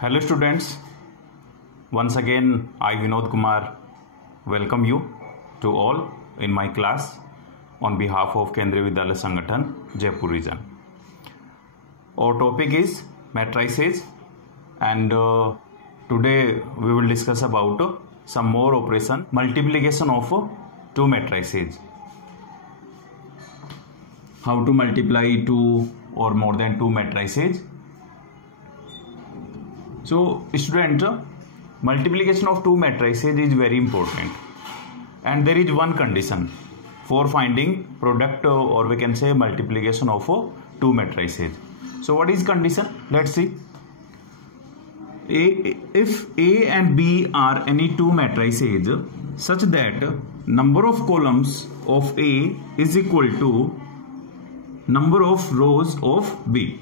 Hello students, once again I Vinod Kumar welcome you to all in my class on behalf of Kendriya Vidyalaya Sangathan Jaipur region. Our topic is matrices and today we will discuss about some more operation multiplication of two matrices. How to multiply two or more than two matrices. So student, multiplication of two matrices is very important and there is one condition for finding product or we can say multiplication of two matrices. So what is condition? Let's see. If A and B are any two matrices such that number of columns of A is equal to number of rows of B,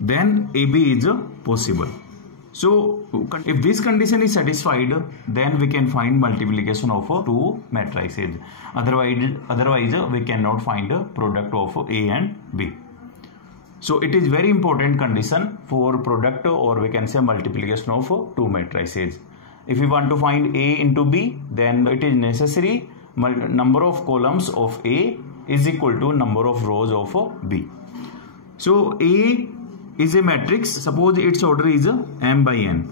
then AB is possible. So if this condition is satisfied, then we can find multiplication of two matrices. Otherwise we cannot find a product of A and B. So it is very important condition for product or we can say multiplication of two matrices. If we want to find A into B, then it is necessary number of columns of A is equal to number of rows of B. So A is a matrix, suppose its order is m by n,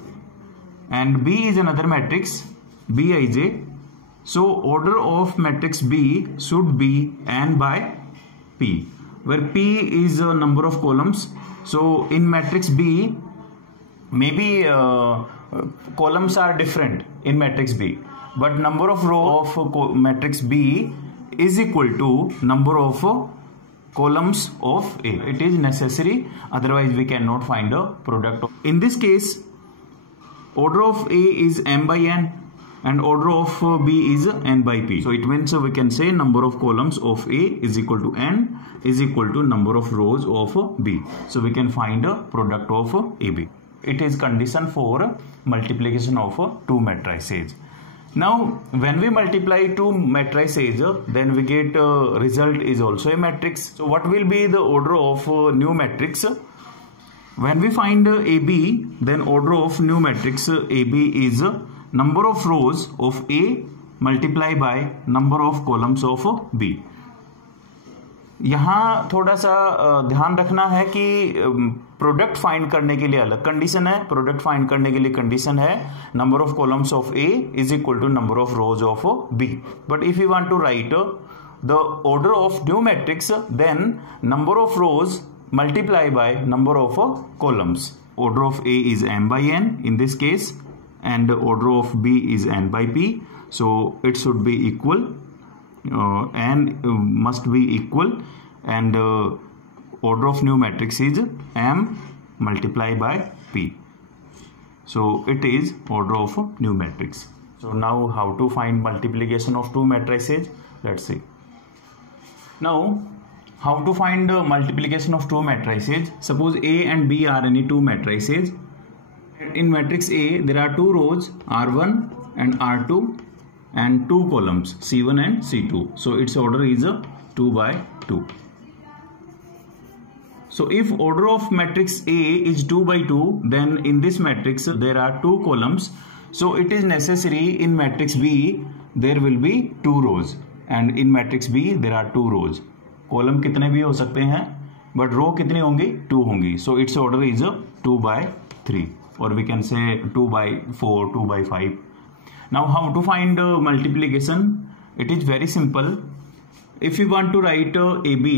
and B is another matrix Bij. So order of matrix B should be n by P, where P is a number of columns. So in matrix B, maybe columns are different in matrix B, but number of rows of matrix B is equal to number of columns of A. It is necessary, otherwise we cannot find a product. In this case, order of A is m by n and order of B is n by P. So it means we can say number of columns of A is equal to n is equal to number of rows of B. So we can find a product of AB. It is condition for multiplication of two matrices. Now when we multiply two matrices, then we get result is also a matrix. So what will be the order of new matrix? When we find AB, then order of new matrix AB is number of rows of A multiplied by number of columns of B. यहाँ थोड़ा सा ध्यान रखना है कि product find करने के लिए अलग कंडीशन है, प्रोडक्ट फाइंड करने के लिए कंडीशन है number of columns of A is equal to number of rows of B. But if you want to write the order of new matrix, then number of rows multiply by number of columns. Order of A is m by n in this case and order of B is n by P. So it should be equal. And must be equal, and order of new matrix is m multiplied by P. So it is order of new matrix. So now how to find multiplication of two matrices? Let's see. Now how to find multiplication of two matrices? Suppose A and B are any two matrices. In matrix A there are two rows R1 and R2 and two columns C1 and C2. So its order is 2 by 2. So if order of matrix A is 2 by 2, then in this matrix there are two columns. So it is necessary in matrix B there will be two rows, and in matrix B there are two rows. Column कितने भी हो सकते हैं, but row कितनी होंगी? 2 होंगी. So its order is 2 by 3, or we can say 2 by 4, 2 by 5. Now how to find multiplication? It is very simple. If we want to write AB,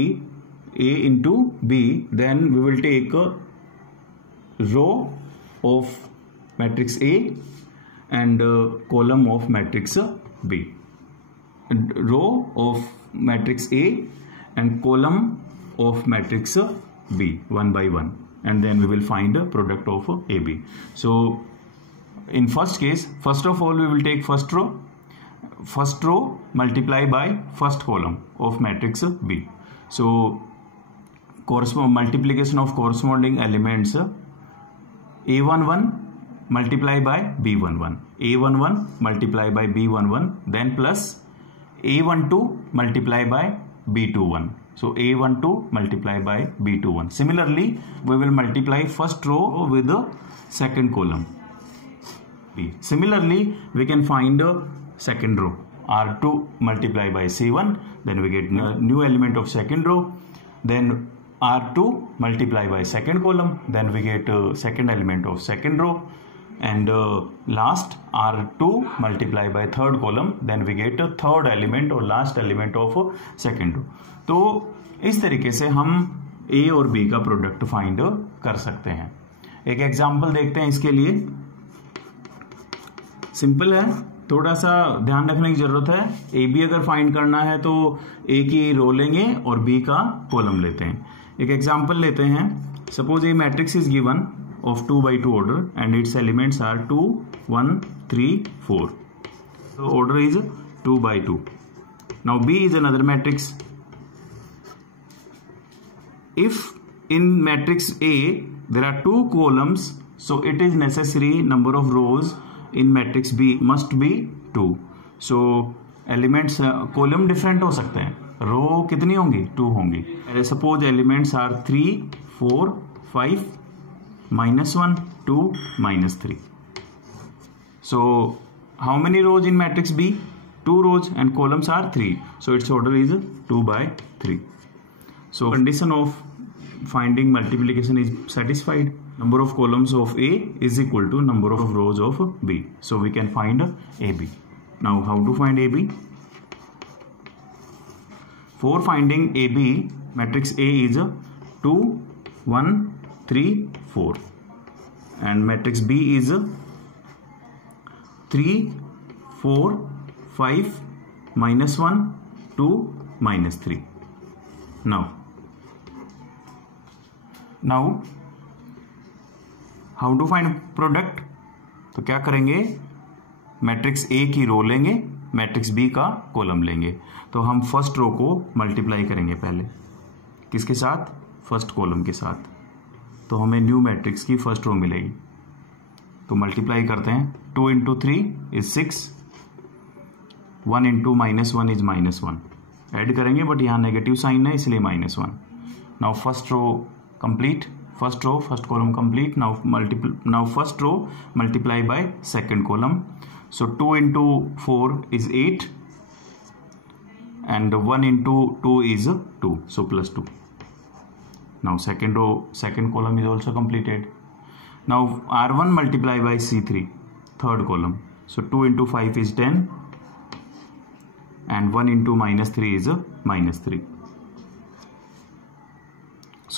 A into B, then we will take a row of matrix A and column of matrix B. And row of matrix A and column of matrix B, one by one, and then we will find a product of AB. So in first case, first of all we will take first row multiply by first column of matrix B. So multiplication of corresponding elements, A11 multiply by B11, A11 multiply by B11, then plus A12 multiply by B21. So A12 multiply by B21. Similarly, we will multiply first row with second column B. Similarly, we can find a second row. R2 multiplied by C1, then we get a new element of second row. Then R2 multiplied by second column, then we get a second element of second row. And last R2 multiplied by third column, then we get a third element or last element of second row. तो इस तरीके से हम A और B का product find कर सकते हैं. एक एग्जांपल देखते हैं इसके लिए. सिंपल है, थोड़ा सा ध्यान रखने की जरूरत है. ए बी अगर फाइंड करना है तो ए की रो लेंगे और बी का कॉलम लेते हैं. एक एग्जांपल लेते हैं. Suppose A matrix is given of 2 by 2 order and its elements are 2, 1, 3, 4. So order is 2 by 2. Now B is another matrix. If in matrix A there are 2 columns, so it is necessary number of rows in matrix B must be 2. So elements column different हो सकते हैं. रो कितनी होंगी? 2 होंगी. Suppose elements are 3, 4, 5, -1, 2, -3. So how many rows in matrix B? 2 rows and columns are 3. So its order is 2 by 3. So condition of finding multiplication is satisfied. Number of columns of A is equal to number of rows of B. So we can find AB. Now how to find AB? For finding AB, matrix A is 2, 1, 3, 4 and matrix B is 3, 4, 5, -1, 2, -3. Now how to find product? तो क्या करेंगे, matrix A की रो लेंगे, matrix B का column लेंगे. तो हम first row को मल्टीप्लाई करेंगे पहले किसके साथ? फर्स्ट कॉलम के साथ. तो हमें न्यू मैट्रिक्स की फर्स्ट रो मिलेगी. तो मल्टीप्लाई करते हैं. 2 into 3 is 6. 1 into -1 is -1. Add करेंगे बट यहाँ नेगेटिव साइन है इसलिए -1. Now first row complete. First row first column complete. Now first row multiply by second column. So 2 into 4 is 8 and 1 into 2 is 2. So +2. Now second row, second column is also completed. Now R1 multiplied by C3, third column. So 2 into 5 is 10 and 1 into -3 is -3.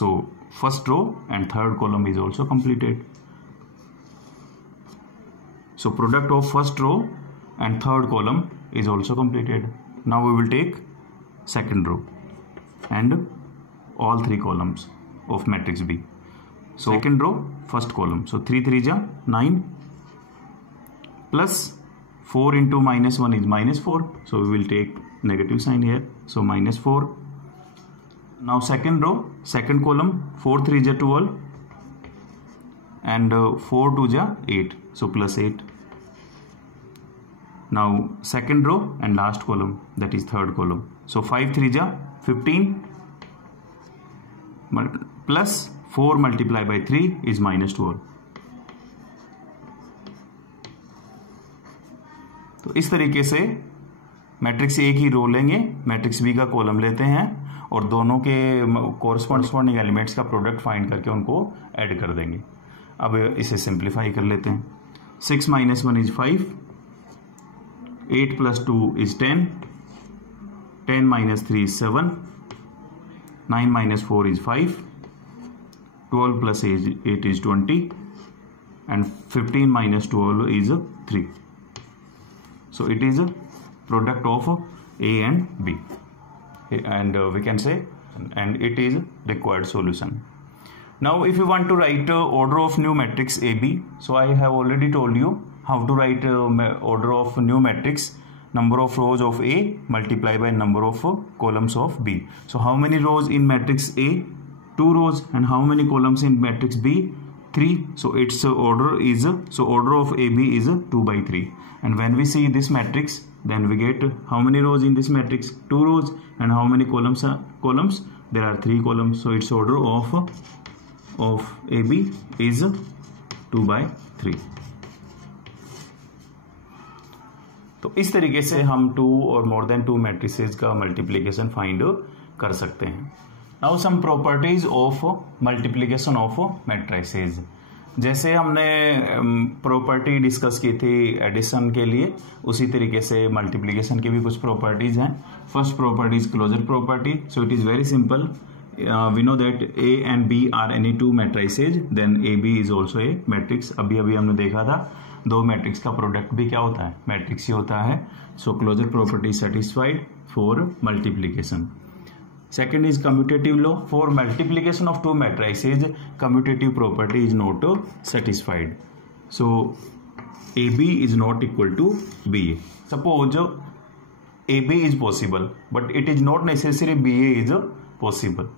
So first row and third column is also completed. So product of first row and third column is also completed. Now we will take second row and all 3 columns of matrix B. So second row, first column. So 3 3 ja 9 plus 4 into -1 is -4. So we will take negative sign here. So -4. Now second row, second column. 4 3 ja 12 and 4 2 ja 8. So +8. Now second row and last column, that is third column. So 5 3 ja 15 plus 4 multiplied by 3 is -12. तो इस तरीके से matrix A की रो लेंगे, matrix B का column लेते हैं और दोनों के कॉरस्पॉन्डिंग एलिमेंट्स का प्रोडक्ट फाइंड करके उनको ऐड कर देंगे. अब इसे सिंप्लीफाई कर लेते हैं. 6 - 1 is 5. 8 + 2 is 10. 10 - 3 is 7. 9 - 4 is 5. 12 plus 8 is 20 and 15 minus 12 is 3. So it is a product of A and B, and we can say, and it is required solution. Now if you want to write order of new matrix AB, so I have already told you how to write order of new matrix. Number of rows of A multiplied by number of columns of B. So how many rows in matrix A? 2 rows. And how many columns in matrix B? 3. So its order is, so order of AB is 2 by 3. And when we see this matrix, then we get how many rows in this matrix? 2 rows. And how many columns? There are 3 columns. So its order of AB is 2/3। तो इस तरीके से हम 2 और more than 2 matrices का multiplication find कर सकते हैं। Now some properties of multiplication of matrices. जैसे हमने प्रॉपर्टी डिस्कस की थी एडिशन के लिए, उसी तरीके से मल्टीप्लीकेशन की भी कुछ प्रॉपर्टीज हैं। First property is closure property. So it is very simple. We know that A and B are any two matrices, then AB is also a matrix। अभी हमने देखा था दो मैट्रिक्स का प्रोडक्ट भी क्या होता है, मैट्रिक्स ही होता है। So closure property satisfied for multiplication. Second is commutative law. For multiplication of two matrices, commutative property is not satisfied. So AB is not equal to BA. Suppose AB is possible, but it is not necessary BA is possible.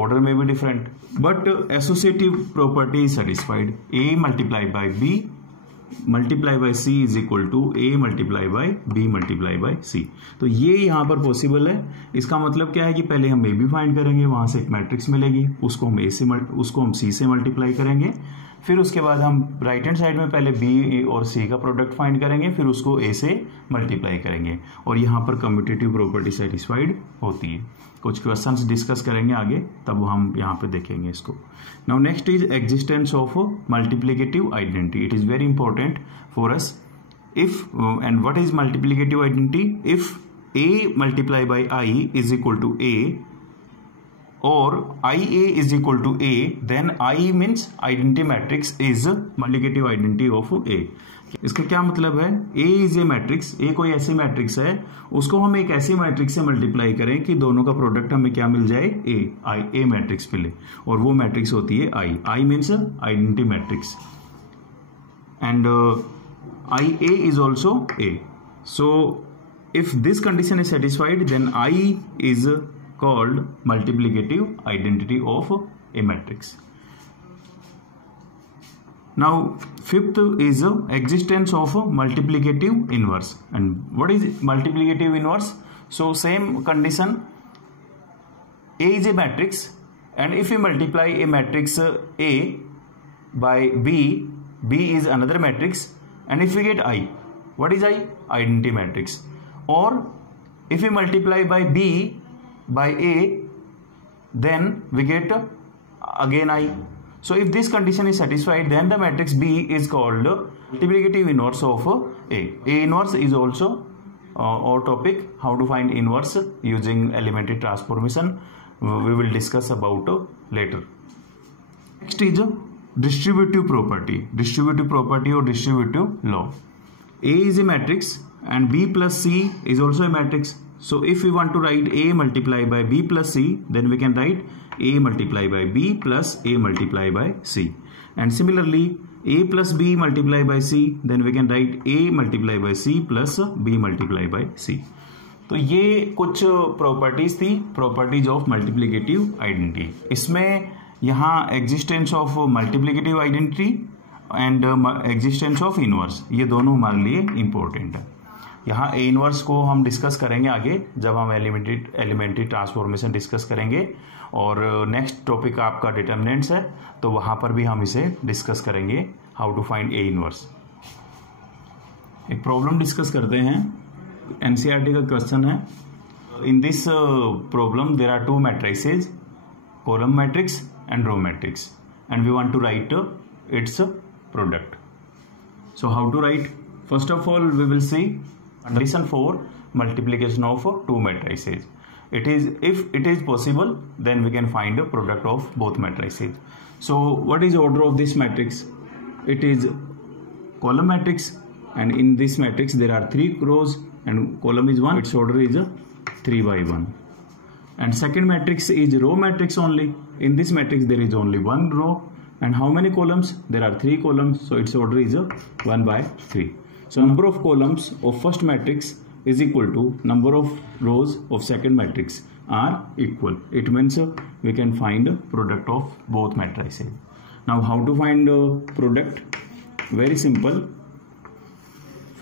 Order may be different, but associative property is satisfied. A multiplied by B multiply by C is equal to A multiply by B multiply by C। तो ये यहाँ पर possible है। इसका मतलब क्या है कि पहले हम A B फाइंड करेंगे, वहां से एक मैट्रिक्स मिलेगी, उसको हम C से मल्टीप्लाई करेंगे, फिर उसके बाद हम राइट हैंड साइड में पहले B और C का प्रोडक्ट फाइंड करेंगे, फिर उसको A से मल्टीप्लाई करेंगे, और यहाँ पर कम्यूटेटिव प्रॉपर्टी सेटिस्फाइड होती है। कुछ क्वेश्चंस डिस्कस करेंगे आगे, तब हम यहाँ पे देखेंगे इसको। Now next is existence of multiplicative identity. It is very important for us. If and what is multiplicative identity? If A multiply by I is equal to A or IA is equal to A, then I means identity matrix is multiplicative identity of A। इसका क्या मतलब है? A is a matrix, A कोई ऐसी matrix है, उसको हम एक ऐसी मैट्रिक्स से मल्टीप्लाई करें कि दोनों का प्रोडक्ट हमें क्या मिल जाए? A मैट्रिक्स मिले, और वो मैट्रिक्स होती है I means identity matrix, and IA is also A। So if this condition is satisfied, then I is called multiplicative identity of a matrix। Now fifth is existence of multiplicative inverse। And what is multiplicative inverse? So same condition, A is a matrix, and if we multiply a matrix A by B, B is another matrix, and if we get I, what is I? Identity matrix। Or if we multiply by B by A, then we get again I। So if this condition is satisfied, then the matrix B is called multiplicative inverse of A। A inverse is also our topic, how to find inverse using elementary transformation, we will discuss about later। Next is distributive property or distributive law। A is a matrix and B plus C is also a matrix। So if we want to write A multiply by B plus C, then we can write A multiply by B plus A multiply by C। And similarly, A plus B multiply by C, then we can write A multiply by C plus B multiply by C। तो ये कुछ properties थी, properties of multiplicative identity. इसमें यहाँ existence of multiplicative identity and existence of inverse, ये दोनों हमारे लिए इंपॉर्टेंट है। यहाँ ए इनवर्स को हम डिस्कस करेंगे आगे, जब हम एलिमेंट्री ट्रांसफॉर्मेशन डिस्कस करेंगे, और नेक्स्ट टॉपिक आपका डिटर्मिनेंट्स है, तो वहाँ पर भी हम इसे डिस्कस करेंगे, how to find a inverse. एक प्रॉब्लम डिस्कस करते हैं, एनसीईआरटी का क्वेश्चन है। In this problem there are two matrices, column matrix and row matrix, and we want to write its product. So how to write? First of all, we will see condition for multiplication of two matrices. It is, if it is possible, then we can find a product of both matrices। So what is order of this matrix? It is column matrix, and in this matrix there are 3 rows and column is 1. Its order is 3 by 1। And second matrix is row matrix only. In this matrix there is only 1 row, and how many columns? There are 3 columns, so its order is 1 by 3। So number of columns of first matrix is equal to number of rows of second matrix are equal. It means we can find product of both matrices। Now how to find product? Very simple.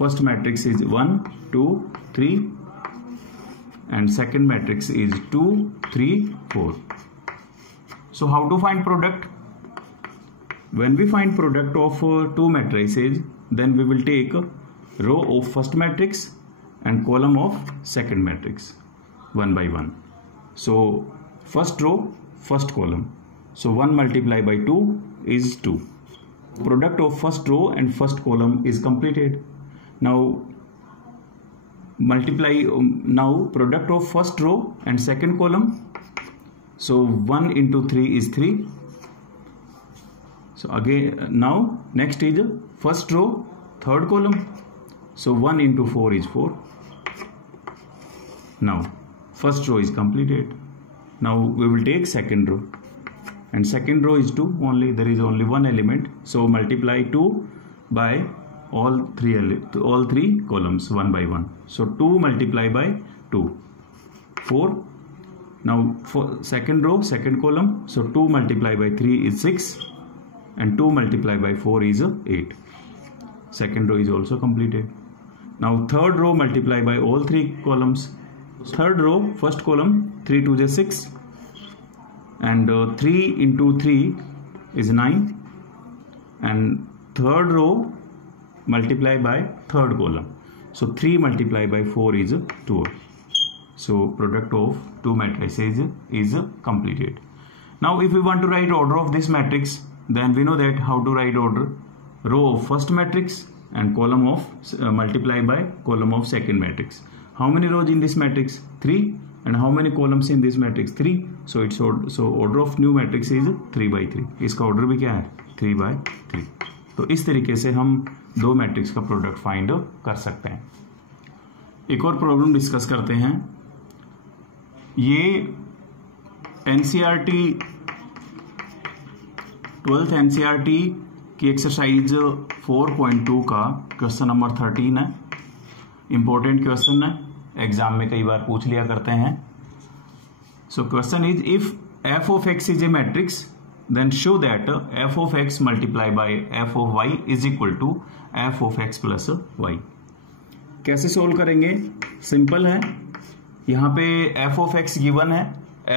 First matrix is 1, 2, 3, and second matrix is 2, 3, 4। So how to find product? when we find product of two matrices, then we will take row of first matrix and column of second matrix one by one. So first row, first column. So 1 multiplied by 2 is 2. Product of first row and first column is completed. Now product of first row and second column. So 1 into 3 is 3. So again, now next is first row, third column. So 1 into 4 is 4. Now first row is completed. Now we will take second row, and second row is 2 only. There is only one element. So multiply 2 by all three columns one by one. So 2 multiply by 2, 4. Now for second row, second column. So 2 multiply by 3 is 6, and 2 multiply by 4 is 8. Second row is also completed. Now third row, multiply by all three columns. Third row, first column, 3 2 is 6, and 3 into 3 is 9, and third row multiply by third column. So 3 multiply by 4 is 12. So product of two matrices is completed. Now if we want to write order of this matrix, then we know that how to write order. Row of first matrix and column of multiply by column of second matrix. How many rows in this matrix? 3. And how many columns in this matrix? 3. So it's order of new matrix is 3 by 3. इसका order भी क्या है? 3 by 3. तो इस तरीके से हम दो मैट्रिक्स का प्रोडक्ट फाइंड कर सकते हैं. एक और प्रॉब्लम डिस्कस करते हैं. ये एनसीईआरटी 12th एनसीईआरटी की एक्सरसाइज 4.2 का क्वेश्चन नंबर 13 है. इंपॉर्टेंट क्वेश्चन है, एग्जाम में कई बार पूछ लिया करते हैं. So question is if f of x is a matrix, then show that f of x multiplied by f of y is equal to f of x plus y. कैसे solve करेंगे? Simple है. यहाँ पे f of x given है.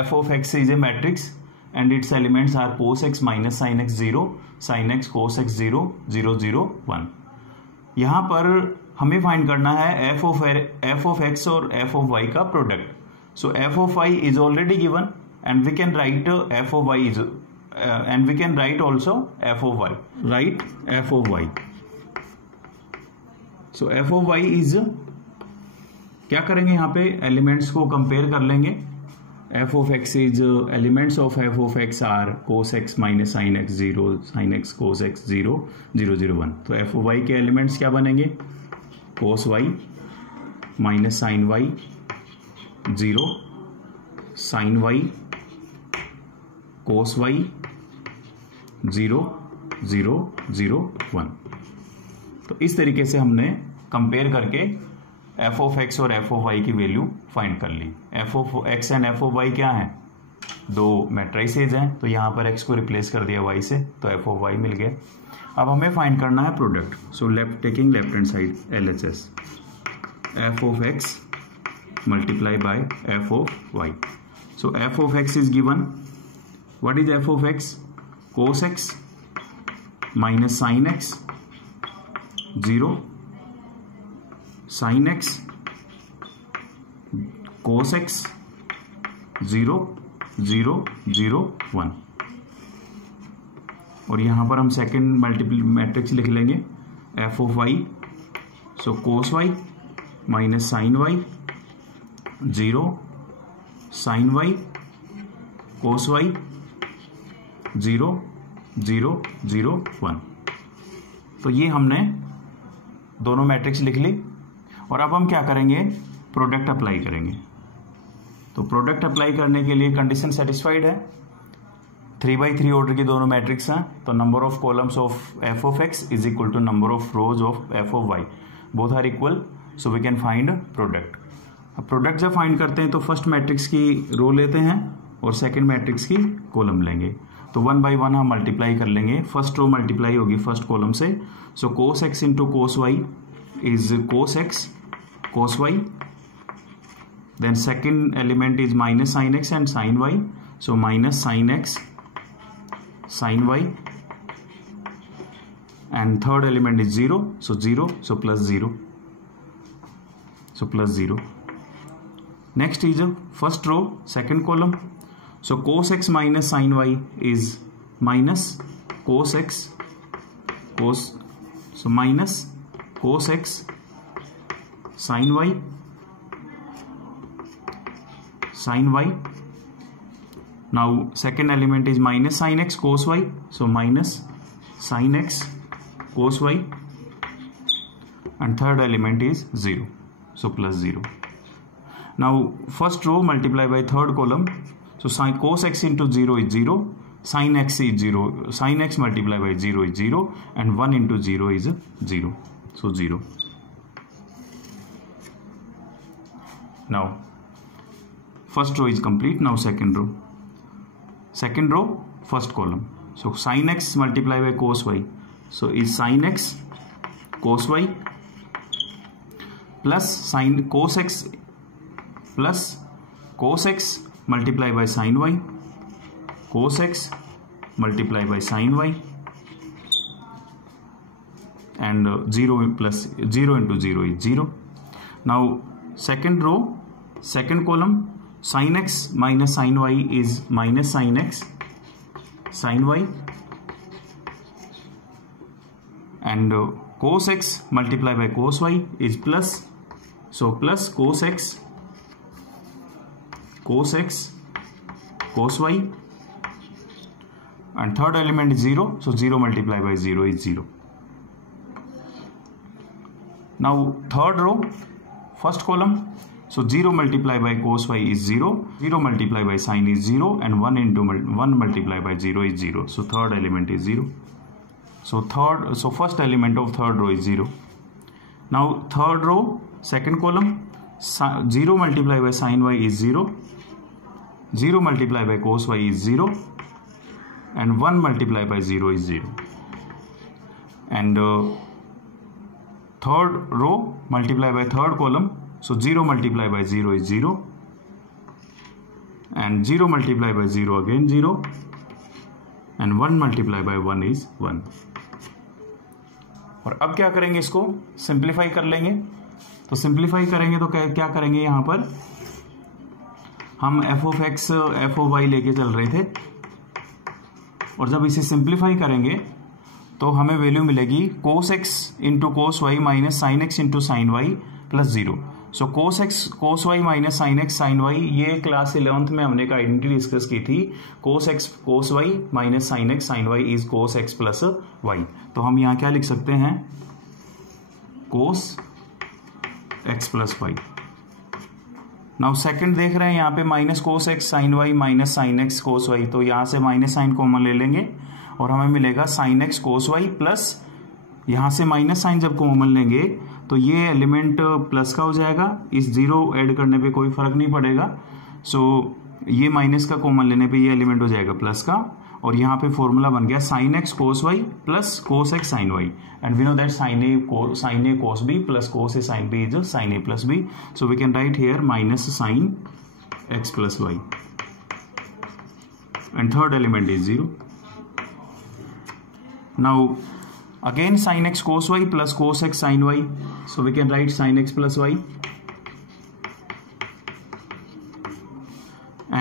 f of x is a matrix and its elements are cos x minus sin x 0, sin x cos x 0, 0 0 1. यहाँ पर हमें find करना है f of x और f of y का product. So f of y is already given and we can write f of y is and we can write also f of y. Write f of y. So f of y is, क्या करेंगे यहाँ पे? Elements को compare कर लेंगे. f of x is elements of f of x are cos x minus sin x 0, sin x cos x 0, 0 0 1. तो f of y के elements क्या बनेंगे? cos y minus sin y 0, sin y cos y 0 0 0 1. तो इस तरीके से हमने compare करके f of x और f of y की वैल्यू फाइंड कर ली. f of x and f of y क्या है? दो मैट्रिसेज हैं. तो यहाँ पर x को रिप्लेस कर दिया y से, तो f of y मिल गया. अब हमें फाइंड करना है product. So taking left hand side LHS, f of x multiply by f of y. So f of x is given. What is f of x? Cos x minus sin x 0, sin x cos x 0 0 0 1. और यहां पर हम second multiple matrix लिख लेंगे f of y. So cos y minus sine y 0, sin y cos y 0 0 0 1. तो ये हमने दोनों मैट्रिक्स लिख ली. और अब हम क्या करेंगे? प्रोडक्ट अप्लाई करेंगे. तो प्रोडक्ट अप्लाई करने के लिए कंडीशन सेटिस्फाइड है. 3 by 3 ऑर्डर की दोनों मैट्रिक्स हैं. तो number of columns of f of x is equal to number of rows of f of y. Both are equal, so we can find product. अब product जब find करते हैं तो फर्स्ट मैट्रिक्स की रो लेते हैं और सेकंड मैट्रिक्स की कॉलम लेंगे. तो 1 by 1 हम मल्टीप्लाई कर लेंगे. फर्स्ट रो मल्टीप्लाई होगी फर्स्ट कॉलम से. So cos x into cos y is cos x cos y. Then second element is minus sin x and sin y. So minus sin x sin y and third element is 0, so 0, so plus 0, so plus 0. Next is first row, second column. So cos x minus sin y is minus cos x, so minus cos x sin y, Now second element is minus sin x cos y, so minus sin x cos y, and third element is 0, so plus 0. Now first row multiply by third column, so sin cos x into 0 is 0, sin x is 0, sin x multiply by 0 is 0, and 1 into 0 is 0, so 0. Now first row is complete. Now second row, first column. So sin x multiply by cos y, so is sin x cos y plus sin cos x plus cos x multiply by sin y, cos x multiply by sin y, and 0 plus 0 into 0 is 0. Now second row, second column, sin x minus sin y is minus sin x sin y, and cos x multiply by cos y is plus, so plus cos x cos y, and third element is 0, so 0 multiply by 0 is 0. Now third row, first column, so 0 multiply by cos y is 0, 0 multiply by sin is 0, and 1 into 1 multiply by 0 is 0, so third element is 0. So first element of third row is 0. Now third row, second column, 0 multiply by sin y is 0, 0 multiply by cos y is 0, and 1 multiply by 0 is 0. And third row multiply by third column, so 0 multiply by 0 is 0, and 0 multiply by 0 again 0, and 1 multiply by 1 is 1. और अब क्या करेंगे, इसको simplify कर लेंगे. तो simplify करेंगे तो क्या करेंगे, यहाँ पर हम f of x f of y लेके चल रहे थे, और जब इसे सिंप्लीफाई करेंगे तो हमें वैल्यू मिलेगी cos x into cos y minus sine x into sine y plus 0. So cos x cos y minus sine x sine y, ये क्लास 11th में हमने एक आइडेंटिटी डिस्कस की थी. cos x cos y minus sine x sine y is cos x plus y. तो हम यहाँ क्या लिख सकते हैं, cos x plus y. Now second देख रहे हैं यहाँ पे minus cos x sine y minus sine x cos y, तो यहाँ से माइनस साइन कॉमन ले लेंगे और हमें मिलेगा sign x cos y plus, यहाँ से माइनस साइन जब कॉमन लेंगे तो ये एलिमेंट प्लस का हो जाएगा, इस 0 ऐड करने पे कोई फर्क नहीं पड़ेगा. सो ये माइनस का कॉमन लेने पे ये एलिमेंट हो जाएगा प्लस का, और यहाँ पे फॉर्मूला बन गया sine x cos y plus cos x sine y, and we know that sine A cos B plus cos A sine B is sine A plus B. So we can write here minus sine x plus y, and third element is 0. Now again sin x cos y plus cos x sin y, so we can write sin x plus y,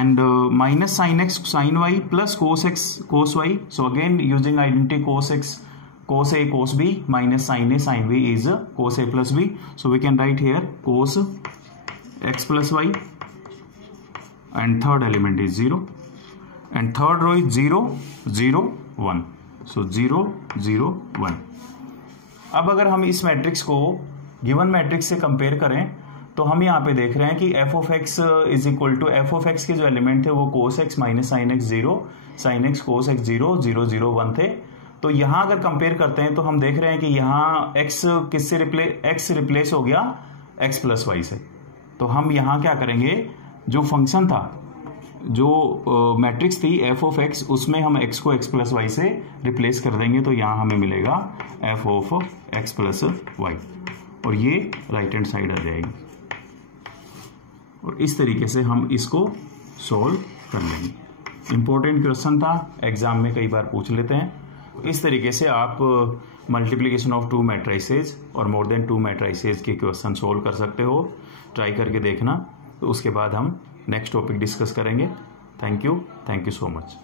and minus sin x sin y plus cos x cos y. So again using identity cos x cos a cos b minus sin a sin b is cos a plus b, so we can write here cos x plus y, and third element is 0, and third row is 0 0 1. सो 0 0 1. अब अगर हम इस matrix को given matrix से compare करें तो हम यहाँ पे देख रहे हैं कि f of x is equal to f of x के जो एलिमेंट थे वो cos x minus sine x 0, sine x cos x 0 0 0 1 थे. तो यहाँ अगर कंपेयर करते हैं तो हम देख रहे हैं कि यहाँ x किससे x रिप्लेस हो गया x प्लस वाई से. तो हम यहाँ क्या करेंगे, जो फंक्शन था, जो मैट्रिक्स थी f ऑफ x, उसमें हम x को x प्लस वाई से रिप्लेस कर देंगे. तो यहाँ हमें मिलेगा f of x plus y, और ये राइट हैंड साइड आ जाएगी, और इस तरीके से हम इसको सॉल्व कर लेंगे. इंपॉर्टेंट क्वेश्चन था, एग्जाम में कई बार पूछ लेते हैं. इस तरीके से आप मल्टीप्लिकेशन ऑफ 2 मैट्रिसेस और मोर देन 2 मैट्रिसेस के क्वेश्चन सोल्व कर सकते हो। ट्राई करके देखना, तो उसके बाद हम नेक्स्ट टॉपिक डिस्कस करेंगे। Thank you so much.